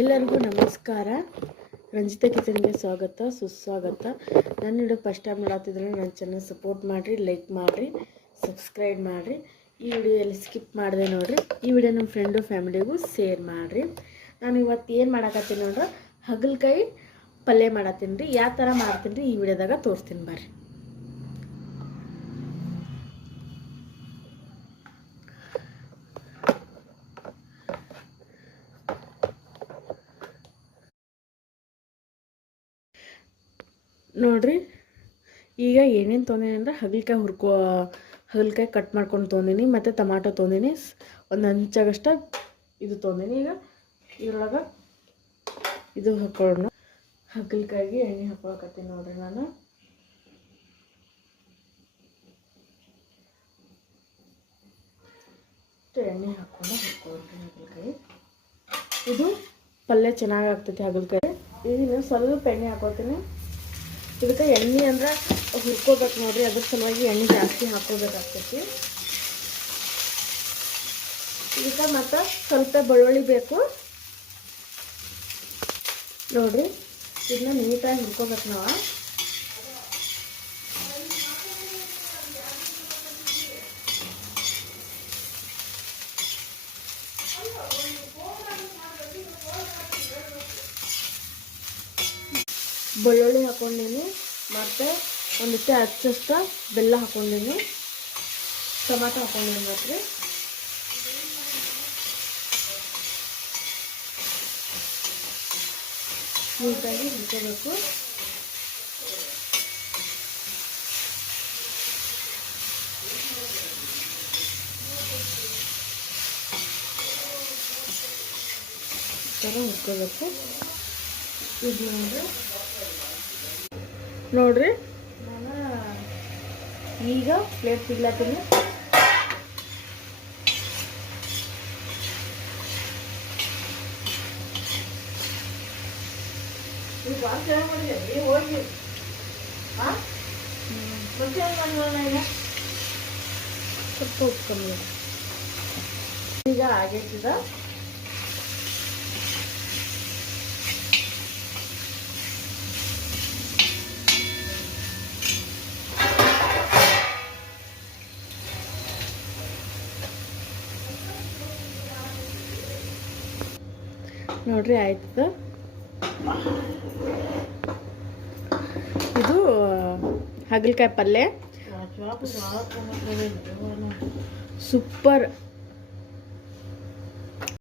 ಎಲ್ಲರಿಗೂ ನಮಸ್ಕಾರ. ರಂಜಿತಾ ಕಿಚನ್ಗೆ ಸ್ವಾಗತ ಸುಸ್ವಾಗತ. ನನ್ನ ವಿಡಿಯೋ ಫಸ್ಟ್ ಟೈಮ್ ನೋಡತ್ತಿದ್ರೆ ನನ್ನ ಚಾನಲ್ ಸಪೋರ್ಟ್ ಮಾಡಿರಿ, ಲೈಕ್ ಮಾಡಿರಿ, ಸಬ್ಸ್ಕ್ರೈಬ್ ಮಾಡಿರಿ. ಈ ವಿಡಿಯೋ ಎಲ್ಲಿ ಸ್ಕಿಪ್ ಮಾಡಿದೆ ನೋಡಿರಿ. ಈ ವಿಡಿಯೋ ನಮ್ಮ ಫ್ರೆಂಡು ಫ್ಯಾಮಿಲಿಗೂ ಶೇರ್ ಮಾಡಿರಿ. ನಾನು ಇವತ್ತು ಏನು ಮಾಡಕತ್ತೀನಿ ನೋಡ್ರಿ, ಹಾಗಲಕಾಯಿ ಪಲ್ಯ ಮಾಡತ್ತೀನಿ ರೀ. ಯಾವ ಥರ ಮಾಡ್ತೀನಿ ರೀ ಈ ವಿಡಿಯೋದಾಗ ತೋರಿಸ್ತೀನಿ ಬರ್ರಿ. ನೋಡ್ರಿ, ಈಗ ಏನೇನು ತೊಗೊಂಡಿನಿ ಅಂದ್ರೆ ಹಾಗಲಕಾಯಿ ಕಟ್ ಮಾಡ್ಕೊಂಡು ತೊಗೊಂಡಿನಿ, ಮತ್ತು ಟೊಮಾಟೊ ತೊಗೊಂಡಿನಿ, ಒಂದು ಹಂಚಾಗಷ್ಟ ಇದು ತೊಗೊಂಡಿನಿ. ಈಗ ಇದ್ರೊಳಗೆ ಇದು ಹಾಕೊಳ್ಳೋಣ. ಹಾಗಲಕಾಯಿಗೆ ಎಣ್ಣೆ ಹಾಕೊಳಕತ್ತೀನಿ ನೋಡ್ರಿ. ನಾನು ಎಣ್ಣೆ ಹಾಕ್ಕೊಂಡು ಹಾಕ್ಕೊಳ್ತೀನಿ. ಹಾಗಲಕಾಯಿ ಇದು ಪಲ್ಯ ಚೆನ್ನಾಗಿ ಆಗ್ತೈತಿ. ಹಾಗಲಕಾಯಿ ಇದನ್ನು ಸ್ವಲ್ಪ ಎಣ್ಣೆ ಹಾಕೋತೀನಿ. ಇದಕ್ಕೆ ಎಣ್ಣೆ ಅಂದ್ರೆ ಹುರ್ಕೋಬೇಕು ನೋಡ್ರಿ, ಅದ್ರ ಸಲುವಾಗಿ ಎಣ್ಣೆ ಜಾಸ್ತಿ ಹಾಕೋಬೇಕಾಗ್ತೈತಿ. ಇದಕ್ಕೆ ಮತ್ತು ಸ್ವಲ್ಪ ಬೆಳ್ಳುಳ್ಳಿ ಬೇಕು ನೋಡ್ರಿ. ಇದನ್ನ ನೀಟಾಗಿ ಹುರ್ಕೋಬೇಕು ನಾವು. ಬೆಳ್ಳುಳ್ಳಿ ಹಾಕ್ಕೊಂಡೀನಿ, ಮತ್ತು ಒಂದಿಷ್ಟು ಹಚ್ಚಷ್ಟ ಬೆಲ್ಲ ಹಾಕ್ಕೊಂಡೀನಿ, ಟೊಮಾಟೊ ಹಾಕ್ಕೊಂಡೀನಿ. ಮತ್ತು ನೀಟಾಗಿ ಹುರ್ಕೋಬೇಕು. ಈ ಥರ ಹುರ್ಕೋಬೇಕು. ಇದು ನೋಡ್ರಿ, ನಾನು ಈಗ ಪ್ಲೇಟ್ ತಿಗ್ಲಾತೀನಿ. ಹೋಗಿ ಸ್ವಲ್ಪ ಉಪ್ಕೊಂಡು ಈಗ ಆಗೈತಿದ. ನೋಡ್ರಿ ಆಯ್ತದ. ಇದು ಹಾಗಲಕಾಯಿ ಪಲ್ಯ ಸೂಪರ್